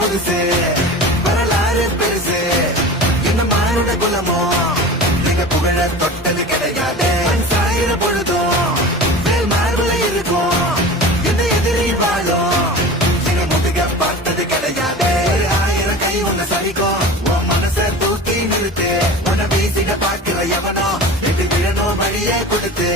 புதுசு வரலாறு பெருசு என்ன மானுட குலமோ நீங்க புகழ தொட்டது கிடையாது சாயிர பொழுதும் மேல் மார்புல இருக்கும் என்ன எதிரி வாழும் நீங்க முதுக பார்த்தது கிடையாது 1000 கை உன்னை சரிக்கும் உன் மனச தூக்கி நிறுத்து உன்னை வீசிட பாக்குற எவனோ எட்டு விழனோ வழியே கொடுத்து